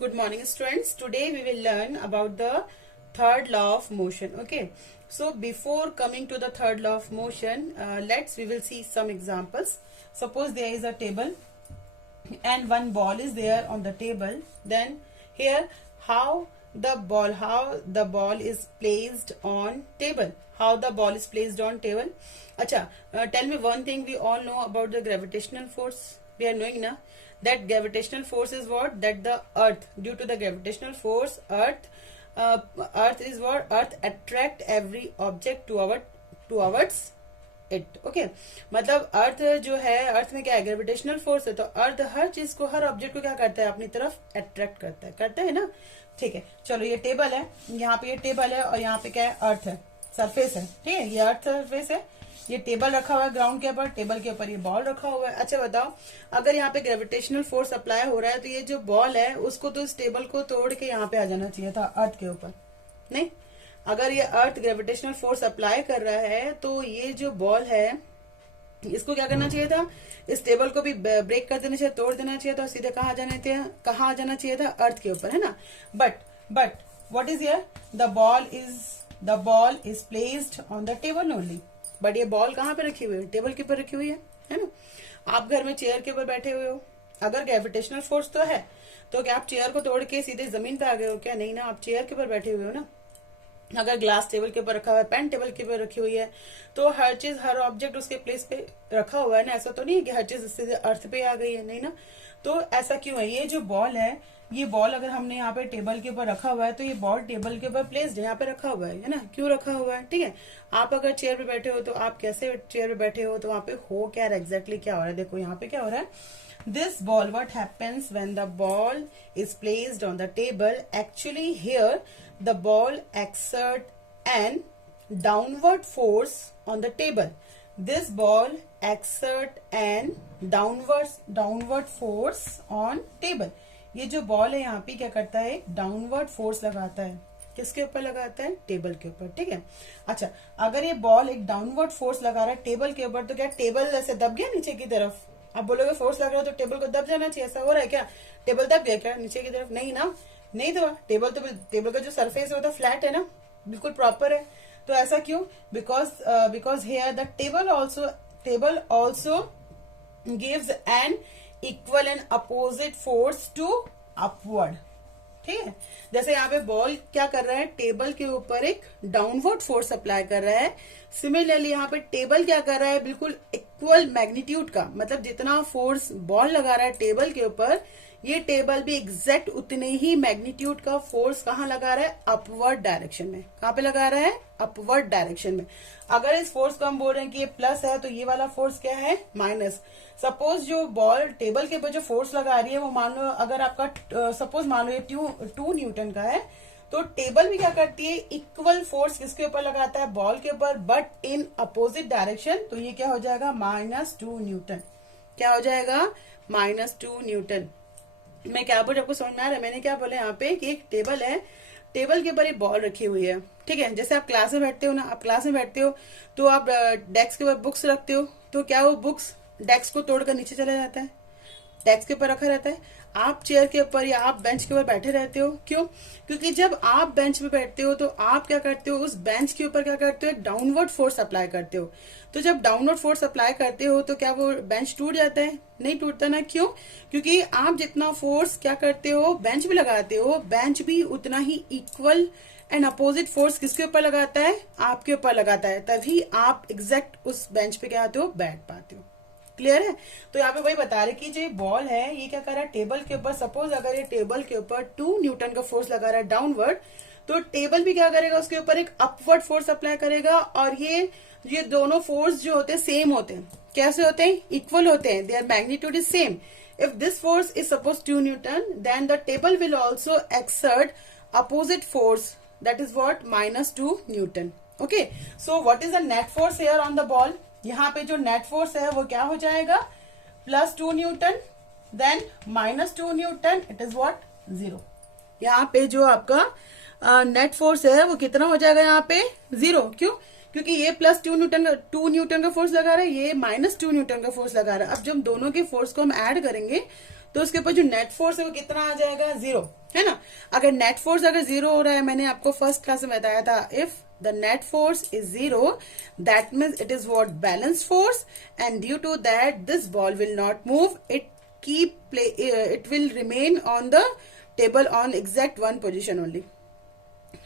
Good morning, students. Today we will learn about the third law of motion. Okay. So before coming to the third law of motion, we will see some examples. Suppose there is a table and one ball is there on the table. Then here how the ball is placed on table. How the ball is placed on table. Acha, tell me one thing we all know about the gravitational force. We are knowing na that gravitational force is what? That the earth, due to the gravitational force, earth is what? Earth attract every object towards it okay मतलब अर्थ जो है, अर्थ में क्या है? Gravitational force है। तो अर्थ हर चीज को, हर ऑब्जेक्ट को क्या करता है? अपनी तरफ अट्रैक्ट करता है ना। ठीक है, चलो ये टेबल है, यहाँ पे ये टेबल है और यहाँ पे क्या है? अर्थ है, सरफेस है। ठीक है, ये अर्थ सरफेस है, ये टेबल रखा हुआ है ग्राउंड के ऊपर, टेबल के ऊपर ये बॉल रखा हुआ है। अच्छा बताओ, अगर यहाँ पे ग्रेविटेशनल फोर्स अप्लाई हो रहा है तो ये जो बॉल है उसको तो इस टेबल को तोड़ के यहाँ पे आ जाना चाहिए था अर्थ के ऊपर, नहीं? अगर ये अर्थ ग्रेविटेशनल फोर्स अप्लाई कर रहा है तो ये जो बॉल है इसको क्या करना चाहिए था? इस टेबल को भी ब्रेक कर देना चाहिए, तोड़ देना चाहिए था, सीधे कहाँ आ जाना चाहिए था? अर्थ के ऊपर, है ना। But what is here? The ball is placed on the table only. But ये बॉल कहाँ पे रखी हुई है? टेबल के ऊपर रखी हुई है ना। आप घर में चेयर के ऊपर बैठे हुए हो, अगर ग्रेविटेशनल फोर्स तो है तो क्या आप चेयर को तोड़ के सीधे जमीन पे आ गए हो? क्या नहीं ना, आप चेयर के ऊपर बैठे हुए हो ना। अगर ग्लास टेबल के ऊपर रखा हुआ है, पेन टेबल के ऊपर रखी हुई है, तो हर चीज, हर ऑब्जेक्ट उसके प्लेस पे रखा हुआ है ना। ऐसा तो नहीं है कि हर चीज सीधे अर्थ पे आ गई है, नहीं ना। तो ऐसा क्यों है? ये जो बॉल है, ये बॉल अगर हमने यहाँ पे टेबल के ऊपर रखा हुआ है तो ये बॉल टेबल के ऊपर प्लेस्ड है, यहाँ पे रखा हुआ है ना। क्यों रखा हुआ है? ठीक है, आप अगर चेयर पे बैठे हो तो आप कैसे चेयर पे बैठे हो, तो वहां पे हो क्या एग्जैक्टली क्या हो रहा है? देखो यहाँ पे क्या हो रहा है। This ball, what happens when the ball is placed on the table? Actually, here the ball exert an downward force on the table. This ball exert an downward force on table. ये जो ball है यहाँ पे क्या करता है? Downward force लगाता है। किसके ऊपर लगाता है? टेबल के ऊपर। ठीक है, अच्छा अगर ये बॉल एक डाउनवर्ड फोर्स लगा रहा है टेबल के ऊपर, तो क्या टेबल ऐसे दब गया नीचे की तरफ? आप बोलोगे फोर्स लग रहा है तो टेबल को दब जाना चाहिए, ऐसा हो रहा है क्या? टेबल दब गया क्या नीचे की तरफ? नहीं ना, नहीं दबा। टेबल का जो सरफेस है वो तो फ्लैट है ना, बिल्कुल प्रॉपर है। तो ऐसा क्यों? Because here the table also gives an equal and opposite force to upward. ठीक है, जैसे यहाँ पे बॉल क्या कर रहा है? टेबल के ऊपर एक डाउनवर्ड फोर्स अप्लाई कर रहा है। सिमिलरली यहाँ पे टेबल क्या कर रहा है? बिल्कुल इक्वल मैग्नीट्यूड का, मतलब जितना फोर्स बॉल लगा रहा है टेबल के ऊपर, ये टेबल भी एग्जैक्ट उतने ही मैग्नीट्यूड का फोर्स कहाँ लगा रहा है? अपवर्ड डायरेक्शन में। कहाँ पे लगा रहा है? अपवर्ड डायरेक्शन में। अगर इस फोर्स को हम बोल रहे हैं कि ये प्लस है तो ये वाला फोर्स क्या है? माइनस। सपोज जो बॉल टेबल के ऊपर जो फोर्स लगा रही है वो मान लो, अगर आपका सपोज मान लो ये 2 न्यूटन का है, तो टेबल भी क्या करती है? इक्वल फोर्स किसके ऊपर लगाता है? बॉल के ऊपर, बट इन अपोजिट डायरेक्शन। तो ये क्या हो जाएगा? -2 न्यूटन। क्या हो जाएगा? -2 न्यूटन। मैं क्या बोल, आपको समझ में आ रहा है? मैंने क्या बोला यहाँ पे कि एक टेबल है, टेबल के ऊपर एक बॉल रखी हुई है। ठीक है, जैसे आप क्लास में बैठते हो ना, आप क्लास में बैठते हो तो आप डेस्क के ऊपर बुक्स रखते हो, तो क्या वो बुक्स डेस्क को तोड़कर नीचे चला जाता है? डेस्क के ऊपर रखा रहता है। आप चेयर के ऊपर या आप बेंच के ऊपर बैठे रहते हो, क्यों? क्योंकि जब आप बेंच पे बैठते हो तो आप क्या करते हो? उस बेंच के ऊपर क्या करते हो? एक डाउनवर्ड फोर्स अप्लाई करते हो। तो जब डाउनवर्ड फोर्स अप्लाई करते हो तो क्या वो बेंच टूट जाता है? नहीं टूटता ना। क्यों? क्योंकि आप जितना फोर्स क्या करते हो? बेंच पे लगाते हो, बेंच भी उतना ही इक्वल एंड अपोजिट फोर्स किसके ऊपर लगाता है? आपके ऊपर लगाता है। तभी आप एग्जैक्ट उस बेंच पे क्या आते हो? बैठ पाते हो। क्लियर है? तो यहाँ पे वही बता रहे कि जो बॉल है ये क्या कर रहा है? टेबल के ऊपर, सपोज अगर ये टेबल के ऊपर 2 न्यूटन का फोर्स लगा रहा है डाउनवर्ड, तो टेबल भी क्या करेगा? उसके ऊपर एक अपवर्ड फोर्स अप्लाई करेगा। और ये दोनों फोर्स जो होते हैं सेम होते हैं। कैसे होते हैं? इक्वल होते हैं। Their magnitude is same. If this force is suppose 2 newton, then the table will also exert opposite force, that is what? -2 newton. Okay, so what is the net force here on the ball? यहाँ पे जो net force है वो क्या हो जाएगा? +2 newton, then -2 newton, it is what? 0। यहाँ पे जो आपका नेट फोर्स है वो कितना हो जाएगा? यहाँ पे 0। क्यों? क्योंकि ये +2 न्यूटन का फोर्स लगा रहा है, ये -2 न्यूटन का फोर्स लगा रहा है। अब जब दोनों के फोर्स को हम ऐड करेंगे तो उसके ऊपर जो नेट फोर्स है वो कितना आ जाएगा, 0, है ना। अगर नेट फोर्स अगर 0 हो रहा है, मैंने आपको फर्स्ट क्लास में बताया था, if the net force is 0 that means it is what, balance force, and due to that this ball will not move, it will remain on the table on exact one position only.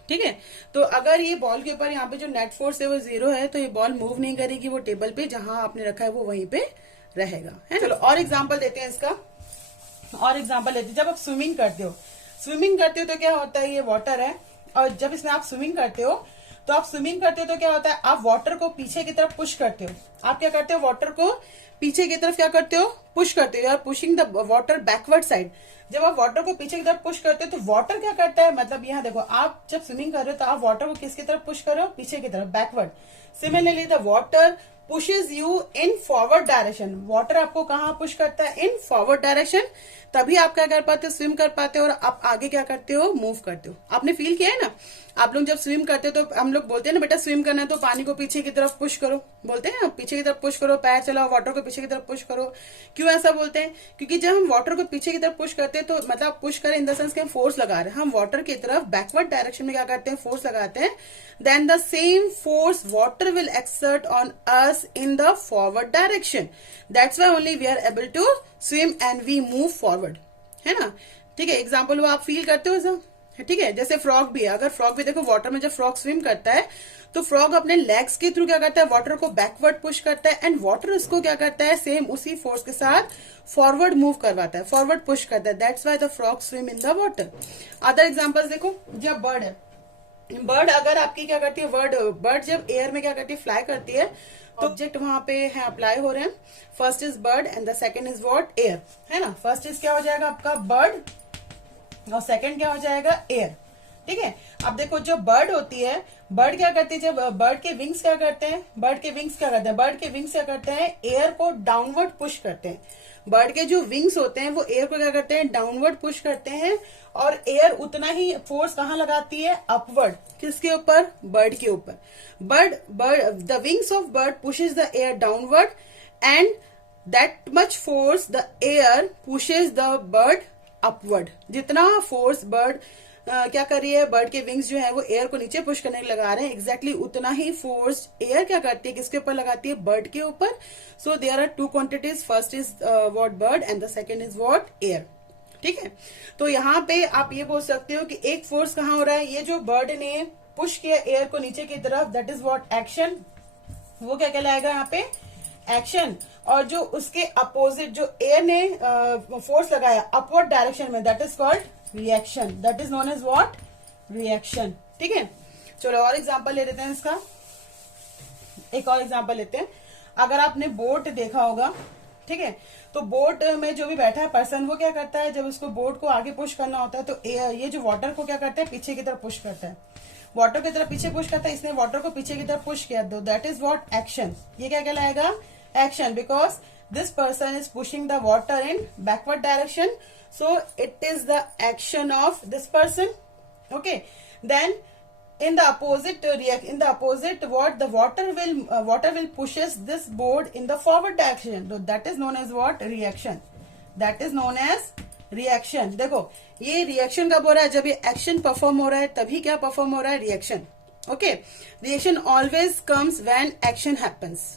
ठीक है, तो अगर ये ball के ऊपर यहाँ पे जो नेट फोर्स है वो 0 है, तो ये बॉल मूव नहीं करेगी, वो टेबल पे जहां आपने रखा है वो वहीं पे रहेगा, है। चलो और एग्जांपल देते हैं इसका, और एग्जांपल लेते हैं। जब आप स्विमिंग करते हो तो क्या होता है, ये वाटर है, और जब इसमें आप स्विमिंग करते हो तो क्या होता है, आप वाटर को पीछे की तरफ पुश करते हो। आप क्या करते हो, वाटर को पीछे की तरफ क्या करते हो, पुश करते हो, you are pushing the water backward side. जब आप वाटर को पीछे की तरफ पुश करते हो तो वाटर क्या करता है, मतलब यहाँ देखो, आप जब स्विमिंग कर रहे हो तो आप वाटर को किसकी तरफ पुश कर रहे हो, पीछे की तरफ, backward. Similarly the water pushes you in forward direction, water आपको कहाँ पुश करता है, इन फॉरवर्ड डायरेक्शन, तभी आप क्या कर पाते हो, स्विम कर पाते हो, और आप आगे क्या करते हो, मूव करते हो। आपने फील किया है ना, आप लोग जब स्विम करते हो तो हम लोग बोलते हैं ना, बेटा स्विम करना है तो पानी को पीछे की तरफ पुश करो, बोलते हैं पीछे की तरफ पुश करो, पैर चलाओ, वाटर को पीछे की तरफ पुश करो। क्यों ऐसा बोलते हैं, क्योंकि जब हम वाटर को पीछे की तरफ पुश करते हैं तो मतलब पुश करें इन द सेंस कि हम फोर्स लगा रहे हैं, हम वाटर की तरफ बैकवर्ड डायरेक्शन में क्या करते हैं, फोर्स लगाते हैं, then the same force water will exert on us in the forward direction, that's why only we are able to swim and we move forward, है ना। ठीक है, एग्जाम्पल वो आप फील करते हो ऐसा, ठीक है। जैसे फ्रॉग भी है, अगर फ्रॉग भी देखो, वाटर में जब फ्रॉग स्विम करता है तो फ्रॉग अपने लेग्स के थ्रू क्या करता है, वाटर को बैकवर्ड पुश करता है, एंड वाटर उसको क्या करता है, सेम उसी फोर्स के साथ फॉरवर्ड मूव करवाता है, फॉरवर्ड पुश करता है, that's why the frog swim in the water. Other examples देखो, जब बर्ड है, बर्ड अगर आपकी क्या करती है, बर्ड जब एयर में क्या करती है, फ्लाई करती है, तो ऑब्जेक्ट वहां पे है, अप्लाई हो रहे हैं। First is bird and the second is what, air, है ना। फर्स्ट इज क्या हो जाएगा आपका, बर्ड, और सेकंड क्या हो जाएगा, एयर। ठीक है, अब देखो जो बर्ड होती है, बर्ड क्या करती है, जब बर्ड के विंग्स क्या करते हैं, बर्ड के विंग्स क्या करते हैं, एयर को डाउनवर्ड पुश करते हैं। बर्ड के जो विंग्स होते हैं वो एयर को क्या करते हैं, डाउनवर्ड पुश करते हैं, और एयर उतना ही फोर्स कहाँ लगाती है, अपवर्ड, किसके ऊपर, बर्ड के ऊपर। The wings of bird pushes the air downward, and that much force the air pushes the bird upward. जितना फोर्स बर्ड क्या कर रही है, बर्ड के विंग्स जो है वो एयर को नीचे पुश करने लगा रहे हैं, एग्जैक्टली उतना ही फोर्स एयर क्या करती है, किसके ऊपर लगाती है, बर्ड के ऊपर। So there are two quantities, first is what, bird, and the second is what, air. ठीक है, तो यहाँ पे आप ये बोल सकते हो कि एक फोर्स कहाँ हो रहा है, ये जो बर्ड ने पुश किया एयर को नीचे की तरफ, दैट इज व्हाट, एक्शन, वो क्या कहलाएगा यहाँ पे, एक्शन। और जो उसके अपोजिट जो एयर ने फोर्स लगाया अपवर्ड डायरेक्शन में, that is called reaction, that is known as what, reaction. ठीक है, चलो और एग्जांपल ले लेते हैं इसका, एक और एग्जांपल लेते हैं। अगर आपने बोट देखा होगा, ठीक है, तो बोट में जो भी बैठा है पर्सन, वो क्या करता है, जब उसको बोट को आगे पुश करना होता है तो ये जो वाटर को क्या करता है, पीछे की तरफ पुश करता है, वाटर की तरफ पीछे पुश करता है, इसने वाटर को पीछे की तरफ पुश किया, दैट इज व्हाट, एक्शन। ये क्या कहलाएगा, action, because this person is pushing the water in backward direction, so it is the action of this person. Okay, then in the opposite what the water will pushes this board in the forward direction, so that is known as what, reaction, that is known as reaction। देखो ये reaction कब हो रहा है, जब ये action perform हो रहा है, तभी क्या परफॉर्म हो रहा है, reaction. Okay, reaction always comes when action happens.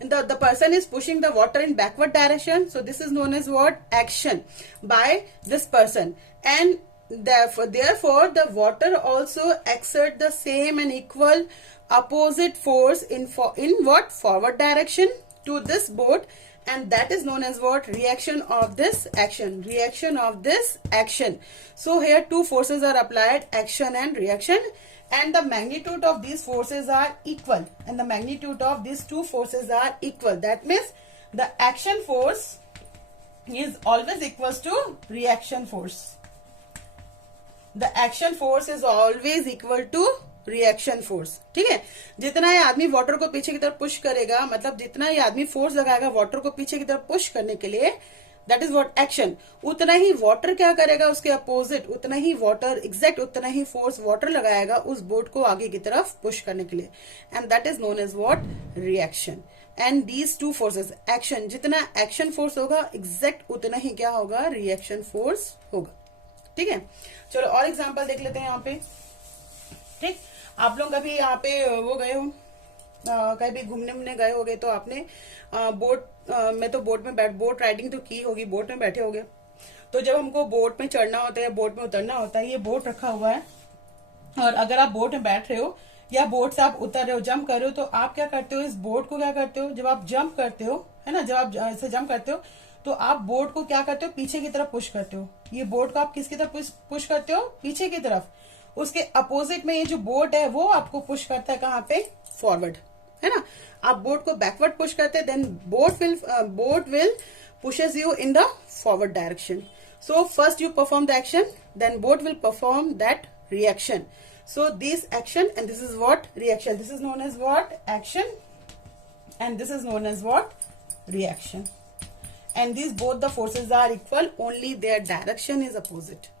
The person is pushing the water in backward direction, so this is known as what, action by this person, and therefore the water also exert the same and equal opposite force in what, forward direction to this boat, and that is known as what, reaction of this action, reaction of this action। So here two forces are applied, action and reaction, and the magnitude of these forces are equal, and the magnitude of these two forces are equal. That means the action force is always equals to reaction force. The action force is always equal to reaction force. ठीक है, जितना ये आदमी water को पीछे की तरफ push करेगा, मतलब जितना ये आदमी फोर्स लगाएगा वाटर को पीछे की तरफ पुश करने के लिए, दैट इज व्हाट, एक्शन, उतना ही वाटर क्या करेगा, उसके अपोजिट, उतना ही वाटर, एग्जैक्ट उतना ही फोर्स वाटर लगाएगा उस बोट को आगे की तरफ पुश करने के लिए, and that is known as what, reaction. And these two forces, action, जितना एक्शन फोर्स होगा एग्जैक्ट उतना ही क्या होगा, रिएक्शन फोर्स होगा। ठीक है, चलो और एग्जांपल देख लेते हैं यहाँ पे। ठीक, आप लोग कभी यहाँ पे वो गए हो, कहीं भी घूमने उमने गए होगे तो आपने बोट में तो बोट राइडिंग तो की होगी, बोट में बैठे होगे। तो जब हमको बोट में चढ़ना होता है, बोट में उतरना होता है, ये बोट रखा हुआ है और अगर आप बोट में बैठ रहे हो या बोट से आप उतर रहे हो, जंप कर रहे हो, तो आप क्या करते हो, इस बोट को क्या करते हो, जब आप जंप करते हो, है ना, जब आप ऐसे जंप करते हो तो आप बोट को क्या करते हो, पीछे की तरफ पुश करते हो। ये बोट को आप किसकी तरफ पुश करते हो, पीछे की तरफ। उसके अपोजिट में ये जो बोट है वो आपको पुश करता है कहाँ पे, फॉरवर्ड, है ना। आप बोट को बैकवर्ड पुश करते हैं, then boat will pushes you in the forward direction. So first you perform the action, then boat will perform that reaction. So this action and this is what, reaction. This is known as what, action, and this is known as what, reaction. And these both the forces are equal, only their direction is opposite.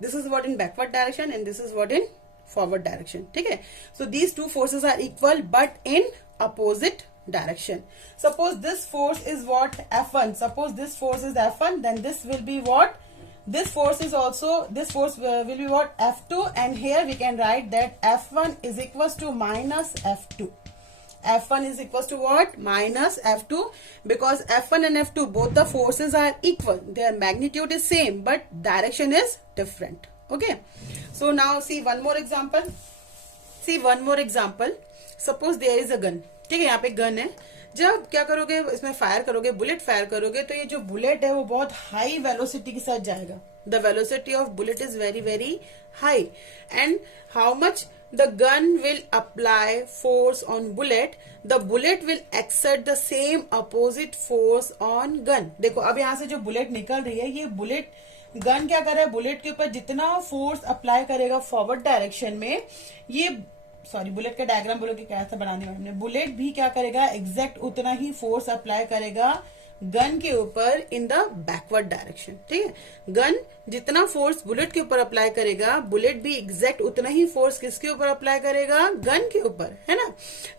This is what in backward direction and this is what in forward direction. ठीक है, so these two forces are equal but in opposite direction. Suppose this force is what, F1. Suppose this force is F1, then this will be what, this force is also, this force will be what, F2, and here we can write that F1 is equals to minus F2. F1 is equals to what, minus F2, because F1 and F2 both the forces are equal, their magnitude is same but direction is different. Okay, so now see one more example. See one more example. Suppose there is a gun. ठीक है, यहाँ पे gun है। जब क्या करोगे, इसमें fire करोगे, बुलेट फायर करोगे, तो ये जो बुलेट है वो बहुत हाई वेलोसिटी के साथ जाएगा। The velocity of bullet is very very high, and how much the gun will apply force on bullet, the bullet will exert the same opposite force on gun. देखो अब यहाँ से जो बुलेट निकल रही है, ये बुलेट, गन क्या कर रहा है, बुलेट के ऊपर जितना फोर्स अप्लाई करेगा फॉरवर्ड डायरेक्शन में, ये बुलेट का डायग्राम बोलो कि कैसा बनाने वाले, बुलेट भी क्या करेगा, एग्जैक्ट उतना ही फोर्स अप्लाई करेगा गन के ऊपर इन द बैकवर्ड डायरेक्शन। ठीक है, गन जितना फोर्स बुलेट के ऊपर अप्लाई करेगा, बुलेट भी एग्जैक्ट उतना ही फोर्स किसके ऊपर अप्लाई करेगा, गन के ऊपर, है ना।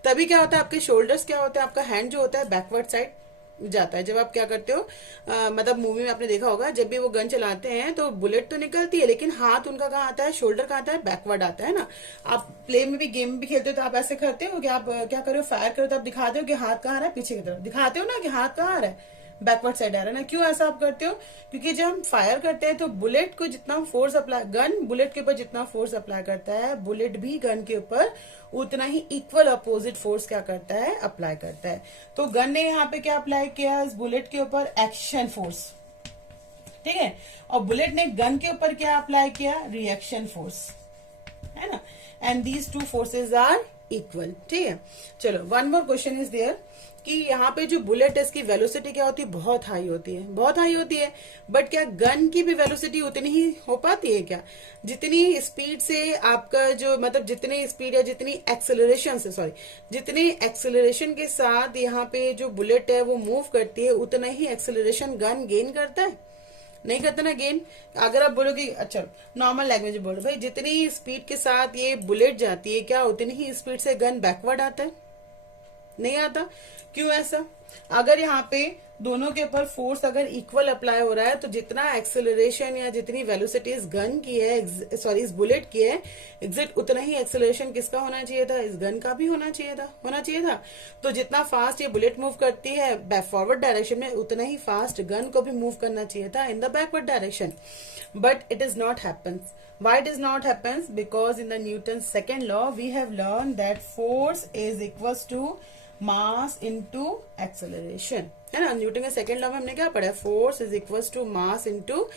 तभी क्या होता है, आपके शोल्डर्स क्या होता है, आपका हैंड जो होता है बैकवर्ड साइड जाता है। जब आप क्या करते हो, मतलब मूवी में आपने देखा होगा, जब भी वो गन चलाते हैं तो बुलेट तो निकलती है लेकिन हाथ उनका कहाँ आता है, शोल्डर कहाँ आता है, बैकवर्ड आता है ना। आप प्ले में भी, गेम में भी खेलते हो तो आप ऐसे करते हो कि आप क्या करो, फायर करो तो आप दिखाते हो कि हाथ कहाँ आ रहा है, पीछे की तरफ दिखाते हो ना कि हाथ कहाँ आ रहा है, बैकवर्ड साइड आ रहा है ना। क्यों ऐसा आप करते हो, क्योंकि जब हम फायर करते हैं तो बुलेट को जितना फोर्स अप्लाई, गन बुलेट के ऊपर जितना फोर्स अप्लाई करता है, बुलेट भी गन के ऊपर उतना ही इक्वल अपोजिट फोर्स क्या करता है, अप्लाई करता है। तो गन ने यहाँ पे क्या अप्लाई किया, इस बुलेट के ऊपर एक्शन फोर्स, ठीक है, और बुलेट ने गन के ऊपर क्या अप्लाई किया, रिएक्शन फोर्स, है ना। And these two forces are equal. ठीक है, चलो one more question is there कि यहाँ पे जो बुलेट है इसकी वेलोसिटी क्या होती है, बहुत हाई होती है, बहुत हाई होती है, बट क्या गन की भी वेलोसिटी उतनी ही हो पाती है क्या, जितनी स्पीड से आपका जो, मतलब जितनी स्पीड या जितनी एक्सेलरेशन से, जितनी एक्सेलरेशन के साथ यहाँ पे जो बुलेट है वो मूव करती है, उतना ही एक्सेलरेशन गन गेन करता है, नहीं करता ना गेन। अगर आप बोलोगे, अच्छा नॉर्मल लैंग्वेज बोलो भाई, जितनी स्पीड के साथ ये बुलेट जाती है, क्या उतनी ही स्पीड से गन बैकवर्ड आता है, नहीं आता। क्यों ऐसा, अगर यहाँ पे दोनों के ऊपर फोर्स अगर इक्वल अप्लाई हो रहा है, तो जितना एक्सेलरेशन या जितनी वेलोसिटी इस गन की है, इस बुलेट की है, एग्जैक्ट उतना ही एक्सेलरेशन किसका होना चाहिए था, इस गन का भी होना चाहिए था। तो जितना फास्ट ये बुलेट मूव करती है फॉरवर्ड डायरेक्शन में, उतना ही फास्ट गन को भी मूव करना चाहिए था इन the backward direction, but it is not happens. Why it is not happens? Because in the Newton's second law we have learned that force is equals to mass into acceleration, है ना। Newton के second law में हमने क्या पढ़ा, force is equals to mass into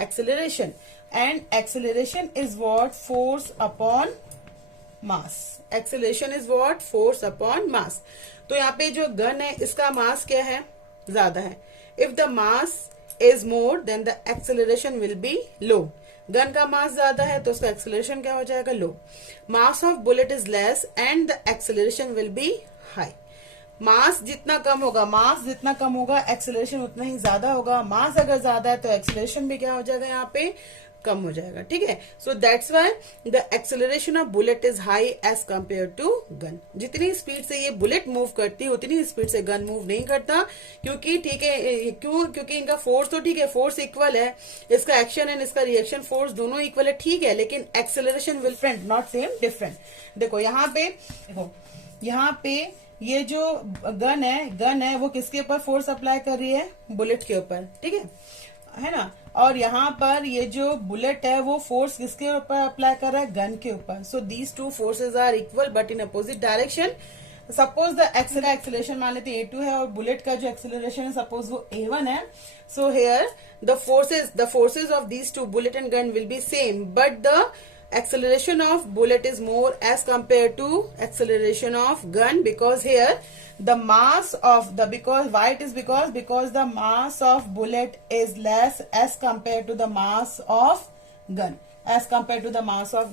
acceleration, and acceleration is what, force upon mass. Acceleration is what, force upon mass. तो यहाँ पे जो गन है इसका मास क्या है, ज्यादा है। If the mass is more than the acceleration will B low. Gun का मास ज्यादा है तो उसका एक्सेलरेशन क्या हो जाएगा, लो। Mass of bullet is less and the acceleration will be high. Mass जितना कम होगा एक्सेलरेशन उतना ही ज्यादा होगा। मास अगर ज्यादा है तो एक्सेलरेशन भी क्या हो जाएगा, यहाँ पे कम हो जाएगा, ठीक है। So that's why the acceleration of bullet is high as compare to gun. जितनी स्पीड से ये बुलेट मूव करती है उतनी स्पीड से गन मूव नहीं करता, क्योंकि ठीक है, क्योंकि इनका फोर्स तो ठीक है, फोर्स इक्वल है, इसका एक्शन एंड इसका रिएक्शन फोर्स दोनों इक्वल है, ठीक है, लेकिन acceleration will different, not same, different. देखो यहाँ पे ये जो गन है वो किसके ऊपर फोर्स अप्लाई कर रही है, बुलेट के ऊपर, ठीक है ना। और यहाँ पर ये जो बुलेट है वो फोर्स किसके ऊपर अप्लाई कर रहा है, गन के ऊपर। So these two forces are equal but in opposite direction. Suppose the acceleration मान लेते हैं A2 है और बुलेट का जो एक्सेलरेशन है सपोज वो A1 है। So here the forces of these two bullet and gun will be same, but the acceleration of bullet is more as compared to acceleration of gun, because here the mass of the because the mass of bullet is less as compared to the mass of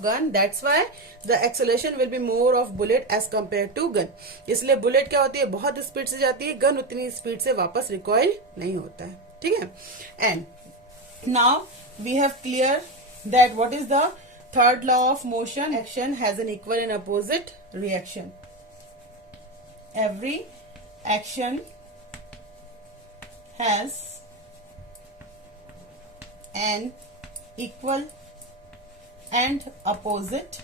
gun, that's why the acceleration will be more of bullet as compared to gun। इसलिए bullet क्या होती है, बहुत speed से जाती है, gun उतनी speed से वापस रिकॉइल नहीं होता है, ठीक है। And now we have clear that what is the third law of motion, action has an equal and opposite reaction. Every action has an equal and opposite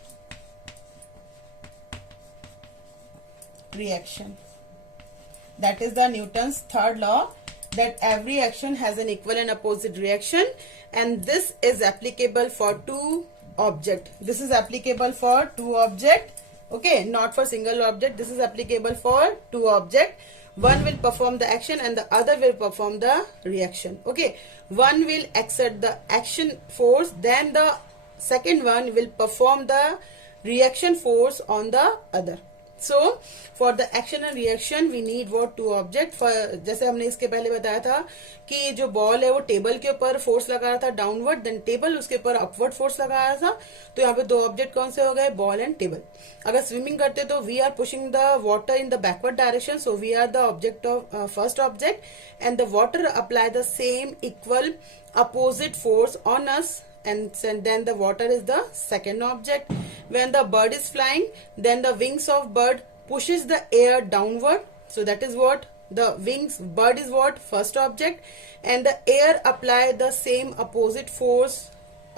reaction. That is the Newton's third law, that every action has an equal and opposite reaction, and this is applicable for two object. This is applicable for two object, okay, not for single object. This is applicable for two object. One will perform the action and the other will perform the reaction, okay. One will exert the action force, then the second one will perform the reaction force on the other. So for the action and reaction we need what, two object। जैसे हमने इसके पहले बताया था कि जो ball है वो टेबल के ऊपर फोर्स लगा रहा था डाउनवर्ड, देन टेबल उसके ऊपर अपवर्ड फोर्स लगा रहा था। तो यहाँ पे दो ऑब्जेक्ट कौन से हो गए, बॉल एंड टेबल। अगर स्विमिंग करते तो we are pushing the water in the backward direction, so we are the object of first object, and the water apply the same equal opposite force on us, and then the water is the second object। When the bird is flying, then the wings of bird pushes the air downward, so that is what the wings, bird is what, first object, and the air apply the same opposite force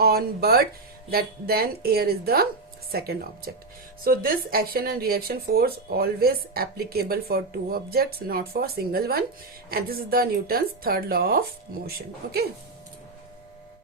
on bird, that then air is the second object। So this action and reaction force always applicable for two objects, not for single one, and this is the Newton's third law of motion, okay।